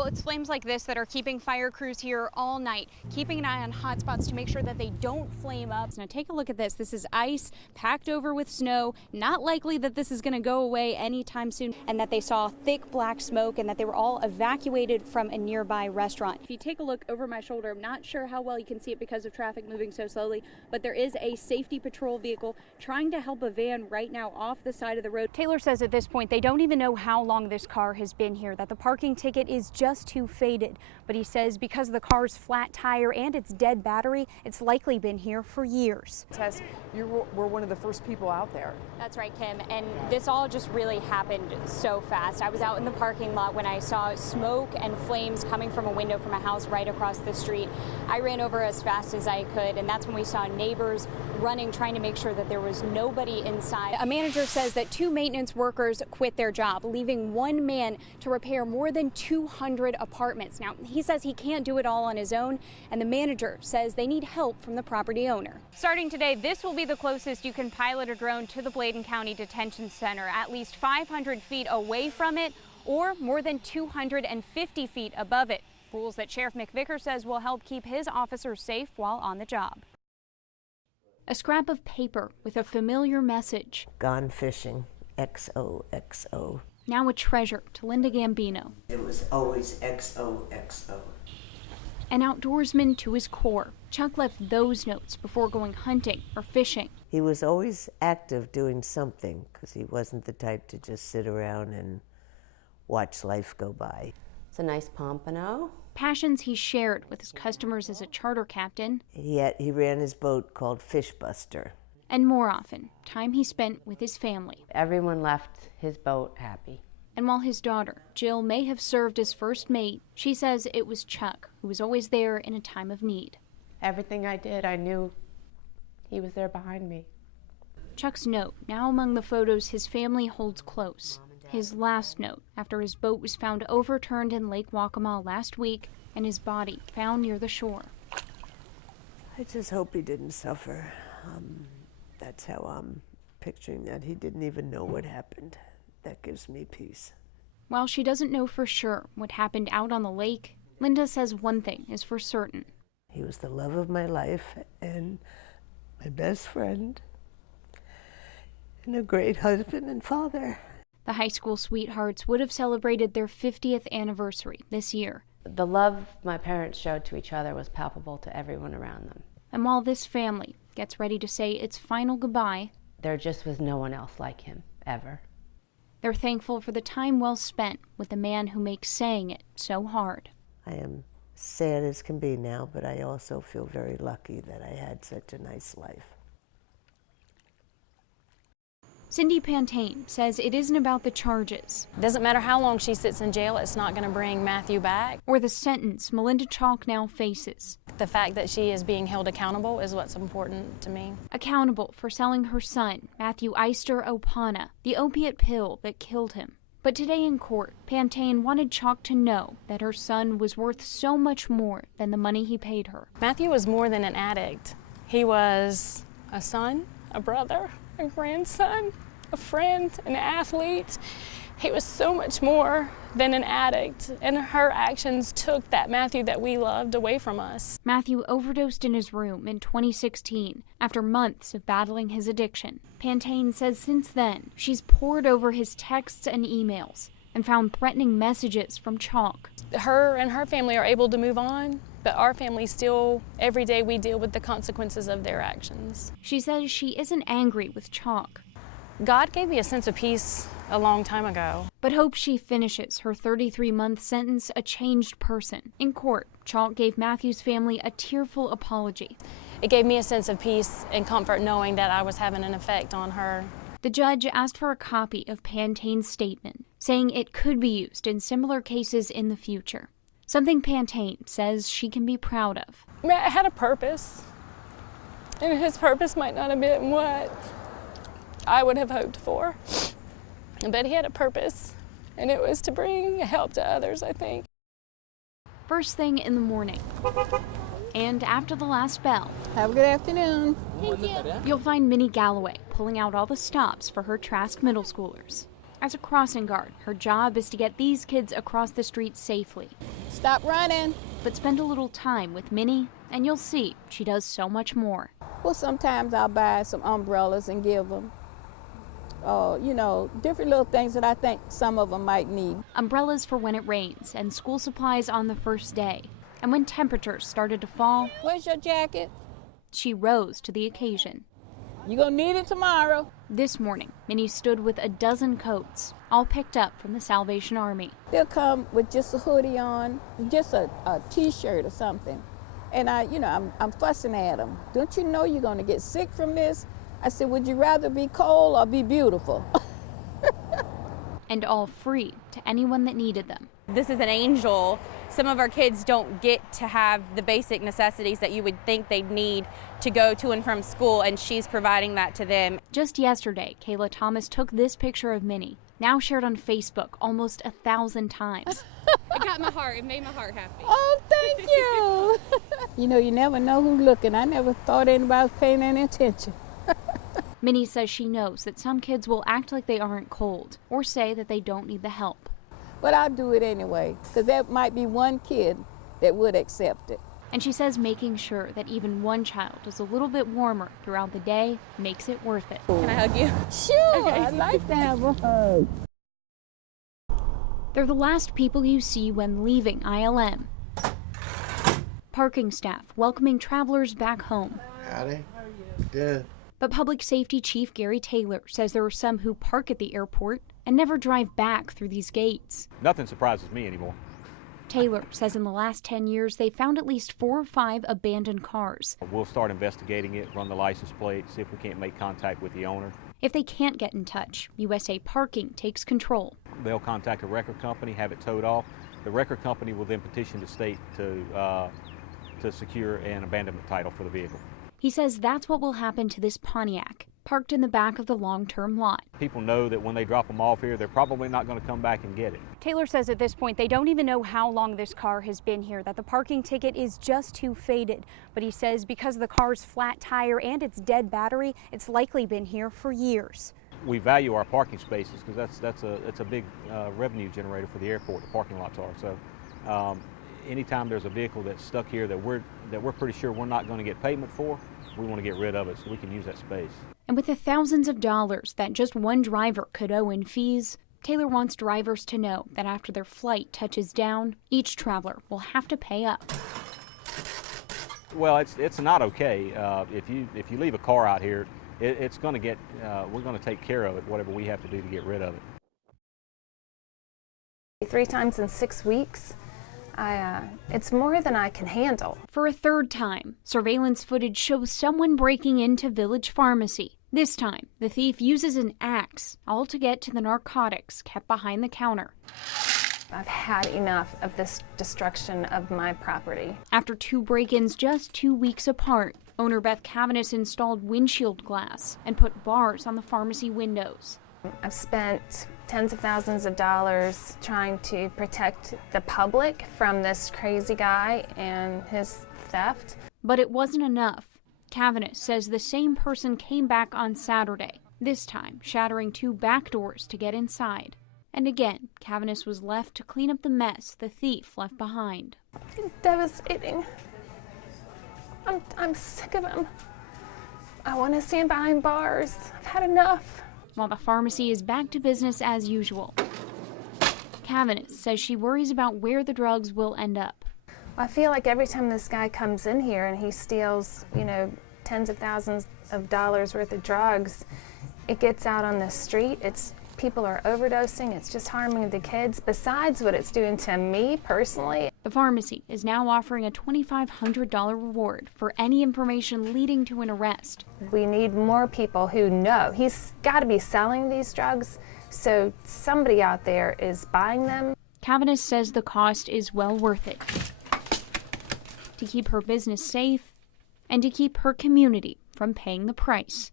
Well, it's flames like this that are keeping fire crews here all night, keeping an eye on hot spots to make sure that they don't flame up. Now take a look at this. This is ice packed over with snow. Not likely that this is going to go away anytime soon, and that they saw thick black smoke and that they were all evacuated from a nearby restaurant. If you take a look over my shoulder, I'm not sure how well you can see it because of traffic moving so slowly, but there is a safety patrol vehicle trying to help a van right now off the side of the road. Taylor says at this point they don't even know how long this car has been here, that the parking ticket is just too faded. But he says because of the car's flat tire and its dead battery, it's likely been here for years. Tess, you were one of the first people out there. That's right, Kim, and this all just really happened so fast. I was out in the parking lot when I saw smoke and flames coming from a window from a house right across the street. I ran over as fast as I could, and that's when we saw neighbors running, trying to make sure that there was nobody inside. A manager says that 2 maintenance workers quit their job, leaving 1 man to repair more than 200 apartments. Now, he says he can't do it all on his own, and the manager says they need help from the property owner. Starting today, this will be the closest you can pilot a drone to the Bladen County Detention Center, at least 500 feet away from it or more than 250 feet above it. Rules that Sheriff McVicker says will help keep his officers safe while on the job. A scrap of paper with a familiar message. Gone fishing, XOXO. Now a treasure to Linda Gambino. It was always XOXO. An outdoorsman to his core, Chuck left those notes before going hunting or fishing. He was always active doing something because he wasn't the type to just sit around and watch life go by. It's a nice pompano. Passions he shared with his customers as a charter captain. He ran his boat called Fishbuster. And more often, time he spent with his family. Everyone left his boat happy. And while his daughter, Jill, may have served as first mate, she says it was Chuck who was always there in a time of need. Everything I did, I knew he was there behind me. Chuck's note, now among the photos his family holds close. His last note, after his boat was found overturned in Lake Waccamaw last week and his body found near the shore. I just hope he didn't suffer. That's how I'm picturing that. He didn't even know what happened. That gives me peace. While she doesn't know for sure what happened out on the lake, Linda says one thing is for certain. He was the love of my life and my best friend and a great husband and father. The high school sweethearts would have celebrated their 50th anniversary this year. The love my parents showed to each other was palpable to everyone around them. And while this family gets ready to say its final goodbye, there just was no one else like him, ever. They're thankful for the time well spent with the man who makes saying it so hard. I am sad as can be now, but I also feel very lucky that I had such a nice life. Cindy Pantane says it isn't about the charges. It doesn't matter how long she sits in jail, it's not going to bring Matthew back. Or the sentence Melinda Chalk now faces. The fact that she is being held accountable is what's important to me. Accountable for selling her son, Matthew Eister Opana, the opiate pill that killed him. But today in court, Pantane wanted Chalk to know that her son was worth so much more than the money he paid her. Matthew was more than an addict. He was a son, a brother, a grandson, a friend, an athlete. He was so much more than an addict, and her actions took that Matthew that we loved away from us. Matthew overdosed in his room in 2016 after months of battling his addiction. Pantane says since then, she's pored over his texts and emails and found threatening messages from Chalk. Her and her family are able to move on, but our family still, every day we deal with the consequences of their actions. She says she isn't angry with Chalk. God gave me a sense of peace a long time ago. But hopes she finishes her 33-month sentence a changed person. In court, Chalk gave Matthew's family a tearful apology. It gave me a sense of peace and comfort knowing that I was having an effect on her. The judge asked for a copy of Pantane's statement, saying it could be used in similar cases in the future. Something Pantane says she can be proud of. Matt had a purpose, and his purpose might not have been what I would have hoped for, but he had a purpose, and it was to bring help to others, I think. First thing in the morning, and after the last bell. Have a good afternoon. You'll find Minnie Galloway pulling out all the stops for her Trask middle schoolers. As a crossing guard, her job is to get these kids across the street safely. Stop running. But spend a little time with Minnie, and you'll see she does so much more. Well, sometimes I'll buy some umbrellas and give them. Different little things that I think some of them might need. Umbrellas for when it rains, and school supplies on the first day. And when temperatures started to fall, Where's your jacket? she rose to the occasion. You're going to need it tomorrow. This morning, Minnie stood with a dozen coats, all picked up from the Salvation Army. They'll come with just a hoodie on, just a T-shirt or something. And I'm fussing at them. Don't you know you're going to get sick from this? I said, would you rather be cold or be beautiful? And all free to anyone that needed them. This is an angel. Some of our kids don't get to have the basic necessities that you would think they'd need to go to and from school, and she's providing that to them. Just yesterday, Kayla Thomas took this picture of Minnie, now shared on Facebook almost 1,000 times. It got my heart. It made my heart happy. Oh, thank you. You never know who's looking. I never thought anybody was paying any attention. Minnie says she knows that some kids will act like they aren't cold or say that they don't need the help. But I'll do it anyway, because there might be one kid that would accept it. And she says making sure that even one child is a little bit warmer throughout the day makes it worth it. Can I hug you? Sure, Okay. I'd like to have a hug. They're the last people you see when leaving ILM. Parking staff welcoming travelers back home. Howdy. Good. But Public Safety Chief Gary Taylor says there are some who park at the airport and never drive back through these gates. Nothing surprises me anymore. Taylor says in the last 10 years they found at least 4 or 5 abandoned cars. We'll start investigating it, run the license plate, see if we can't make contact with the owner. If they can't get in touch, USA Parking takes control. They'll contact a record company, have it towed off. The record company will then petition the state to secure an abandonment title for the vehicle. He says that's what will happen to this Pontiac, parked in the back of the long-term lot. People know that when they drop them off here, they're probably not going to come back and get it. Taylor says at this point they don't even know how long this car has been here, that the parking ticket is just too faded. But he says because of the car's flat tire and its dead battery, it's likely been here for years. We value our parking spaces because that's a big revenue generator for the airport, the parking lots are. So anytime there's a vehicle that's stuck here that we're pretty sure we're not going to get payment for, we want to get rid of it so we can use that space. And with the thousands of dollars that just one driver could owe in fees, Taylor wants drivers to know that after their flight touches down, each traveler will have to pay up. Well, it's not okay. If you leave a car out here, it's going to get. We're going to take care of it, whatever we have to do to get rid of it. 3 times in 6 weeks. It's more than I can handle. For a third time, surveillance footage shows someone breaking into Village Pharmacy. This time, the thief uses an axe, all to get to the narcotics kept behind the counter. I've had enough of this destruction of my property. After 2 break-ins just 2 weeks apart, owner Beth Cavanis installed windshield glass and put bars on the pharmacy windows. I've spent tens of thousands of dollars trying to protect the public from this crazy guy and his theft. But it wasn't enough. Cavanis says the same person came back on Saturday, this time shattering 2 back doors to get inside. And again, Cavanis was left to clean up the mess the thief left behind. It's devastating. I'm sick of him. I want to stand behind bars. I've had enough. While the pharmacy is back to business as usual, Cavanis says she worries about where the drugs will end up. I feel like every time this guy comes in here and he steals, tens of thousands of dollars worth of drugs, it gets out on the street. People are overdosing. It's just harming the kids, besides what it's doing to me personally. The pharmacy is now offering a $2,500 reward for any information leading to an arrest. We need more people who know. He's got to be selling these drugs, so somebody out there is buying them. Cavanis says the cost is well worth it to keep her business safe and to keep her community from paying the price.